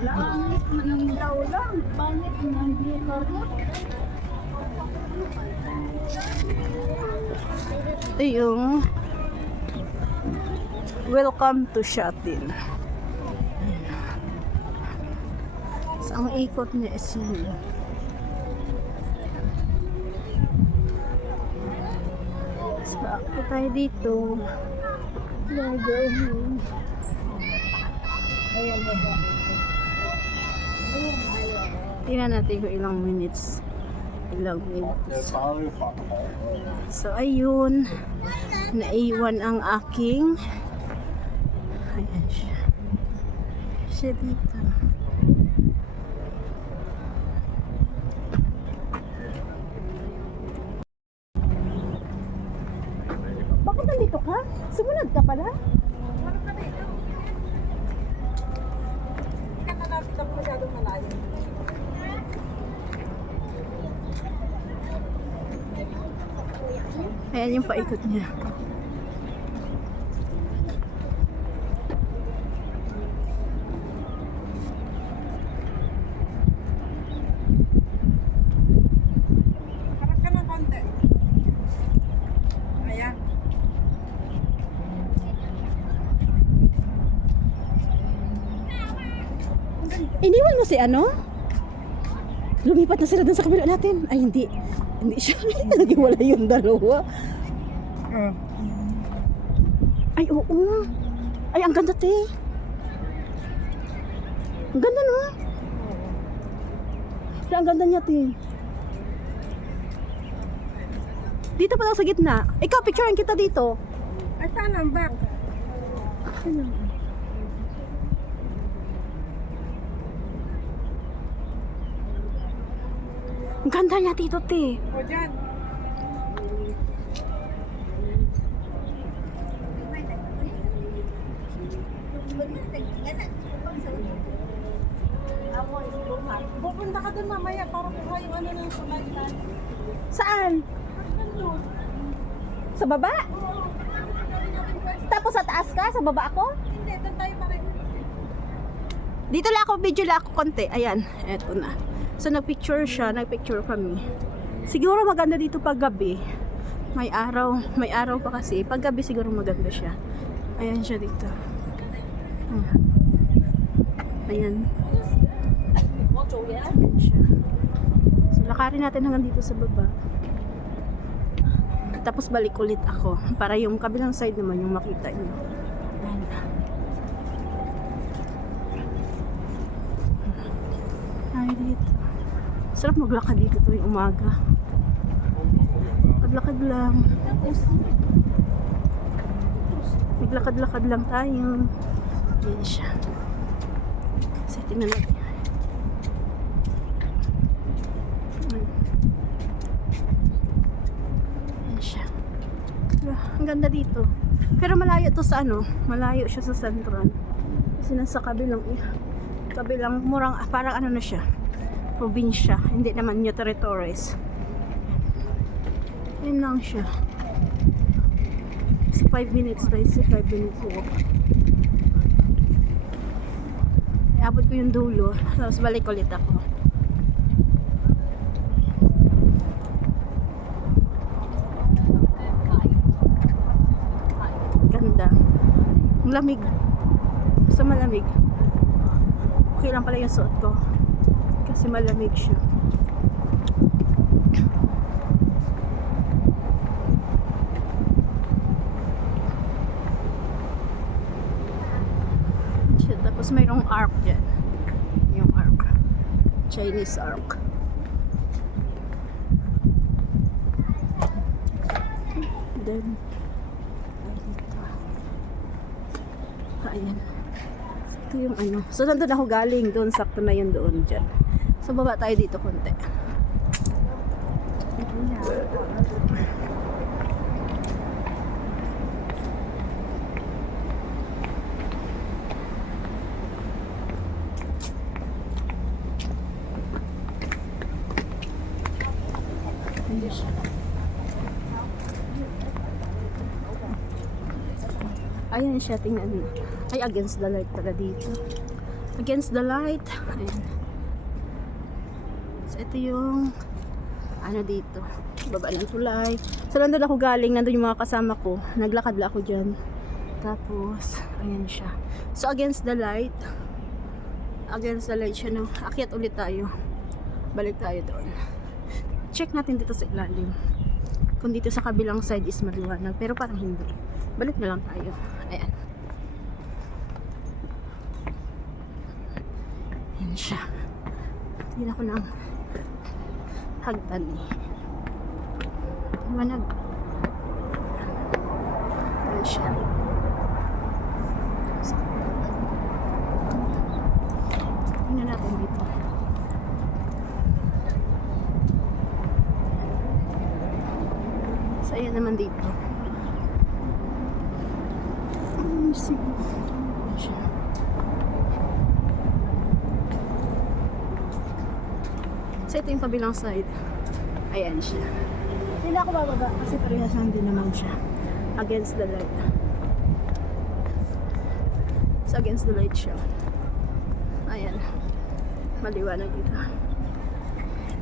Langit ng ilaw lang. Pangit ng karot. Ito yung welcome to Shatin. So, ang ikot niya is yun. So, ako tayo dito. Tingnan natin kung ilang minutes. So, ayun. Naiwan ang aking. Ayan siya. Siya dito. Bakit nandito ka? Sumunod ka pala? Hindi ka nalapit ako masyadong malayo. Ayan yung paikot niya. Harap ka ng konti. Ayan. Iniwan mo si ano? Lumipat na sila dun sa kabila natin. Ay, hindi. Hindi siya. Nag-iwala yung dalawa. Ay, oo. Ay, ang ganda, te. Ang ganda, no? Ay, ang ganda niya, te. Dito pa lang sa gitna. Ikaw, picturean kita dito. Ay, saan ang bag? Ang ganda niya dito, te. O, dyan. Pupunta ka dun mamaya para kuha yung ano ng sumaylan. Saan? Sa baba? Tapos sa taas ka? Sa baba ako? Hindi, doon tayo pareho. Dito lang ako, video lang ako konti. Ayan, eto na. So nagpicture siya, nagpicture kami. Siguro maganda dito pag gabi. May araw pa kasi. Pag gabi siguro maganda siya. Ayan siya dito. Ayan. Ayan siya. So lakarin natin hanggang dito sa baba. Tapos balik ulit ako. Para yung kabilang side naman yung makita nyo. Ayan. Ay, dito. Sarap maglakad dito tuwing umaga. Maglakad lang. Maglakad-lakad lang tayo. Ayan siya. Kasi tingnan natin. Ayan siya. Ang ganda dito. Pero malayo to sa ano. Malayo siya sa Central. Kasi nasa kabilang murang, parang ano na siya. Probinsya, hindi naman new territories. Yun lang siya. Kasi 5 minutes walk. Iabot ko yung dulo, tapos balik ulit ako. Ganda. Ang lamig. Basta malamig. Okay lang pala yung suot ko. Kasi malamig siya. Tapos mayroong arc dyan. Yung arc. Chinese arc. Then, ayan. Ito yung ano. So, nandun ako galing doon. Sakto na yun doon dyan. So, baba tayo dito konti. Ayan siya, tingnan mo. Ay, against the light pala dito. Against the light. Ayan. So, ito yung ano dito. Baba ng tulay. So, nandun ako galing. Nandun yung mga kasama ko. Naglakad lang ako dyan. Tapos, ayan siya. So, against the light. Against the light siya. No? Akyat ulit tayo. Balik tayo doon. Check natin dito sa ilalim. Kung dito sa kabilang side is maliwanag. Pero parang hindi. Balik na lang tayo. Ayan. Ayan siya. Tingnan ko ng hagdan eh. Liwanag. Ayan siya. Tingnan natin dito. So, ayan naman dito. Ayan siya. So, ito yung kabilang side. Ayan siya. Hindi na ako bababa kasi parehasan din naman siya. Against the light. So, against the light siya. Ayan. Maliwanag dito.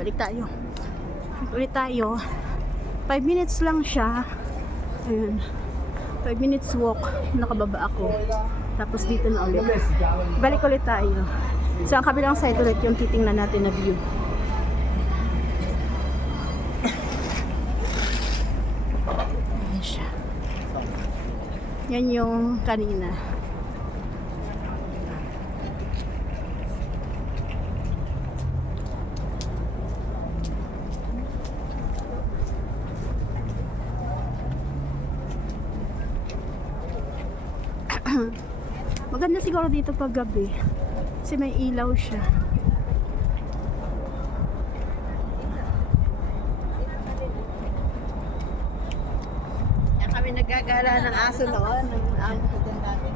Balik tayo. Ulit tayo. 5 minutes lang siya. Ayan. 5 minutes walk. Nakababa ako. Tapos dito na ulit. Balik ulit tayo. So, ang kabilang side ulit yung titingnan natin na view. Ayan siya. Yan yung kanina. Maganda siguro dito pag gabi kasi may ilaw siya. Yan kami nagagala ng aso noon. Ng amo ko din natin.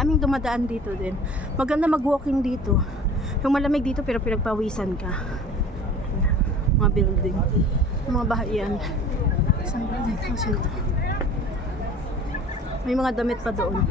Daming dumadaan dito din. Maganda mag-walking dito. Yung malamig dito pero pinagpawisan ka. Mga building. Mga bahayan. Saan ba dito? May mga damit pa doon.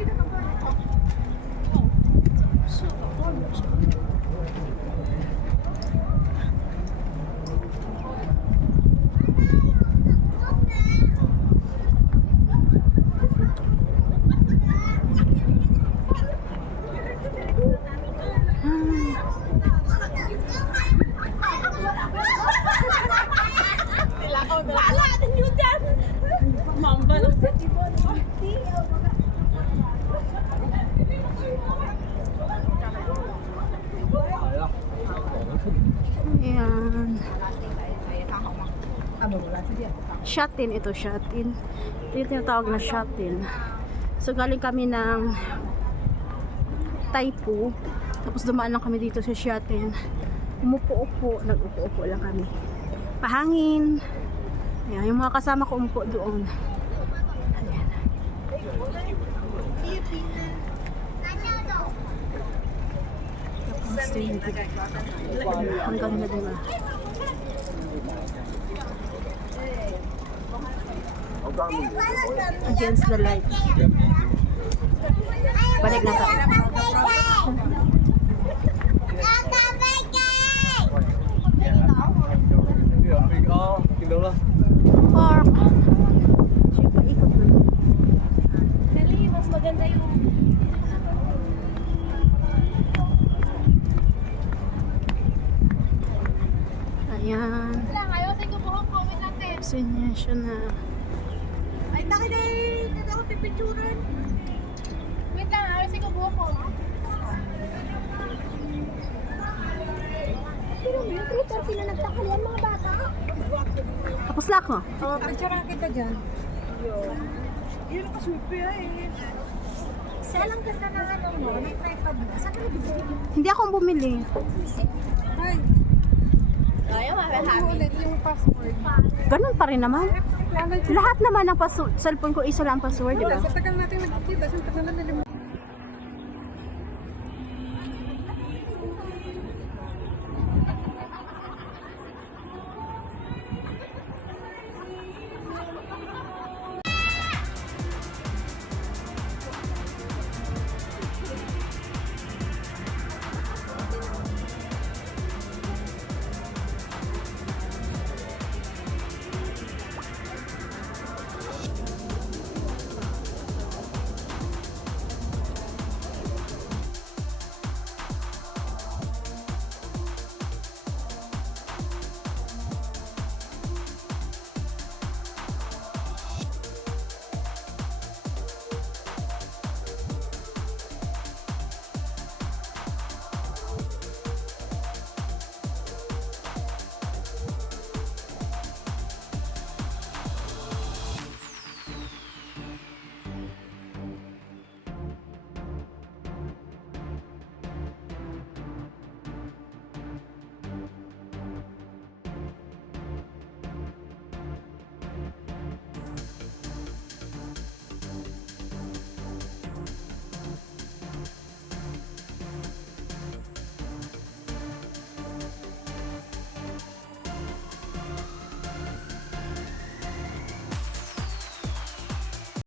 Ayan. Shatin ito, Shatin. Ito yung tinatawag na Shatin. So galing kami ng Taipu. Tapos dumaan lang kami dito sa Shatin. Umupo-upo. Nag-upo-upo lang kami. Pahangin. Ayan, yung mga kasama ko umupo doon. Ayan. Tapos stay dito. Hanggang na diba? Against the light. Balik na tayo. Park. Siya paikot na. Dali, mas maganda yung Ayan. lang. Ayaw sa buhok, comment natin. Sinya siya na. Ay, taki na eh. Hindi ako pipicturan. Wait lang, ayaw sa buhok ko. Pero yung 3:30 na nagtakalian mga bata. Tapos na ako. Picturean kita dyan. Yun ang kaswipi eh. Selang ganda na ano mo, may tripod mo. Saan ka nabibili? Hindi ako bumili. Ay. Ulit yung password. Ganun pa rin naman. Lahat naman ng cellphone ko isa lang ang password, di ba? Sa tagal natin nagkikita, siyempre na nalimutan.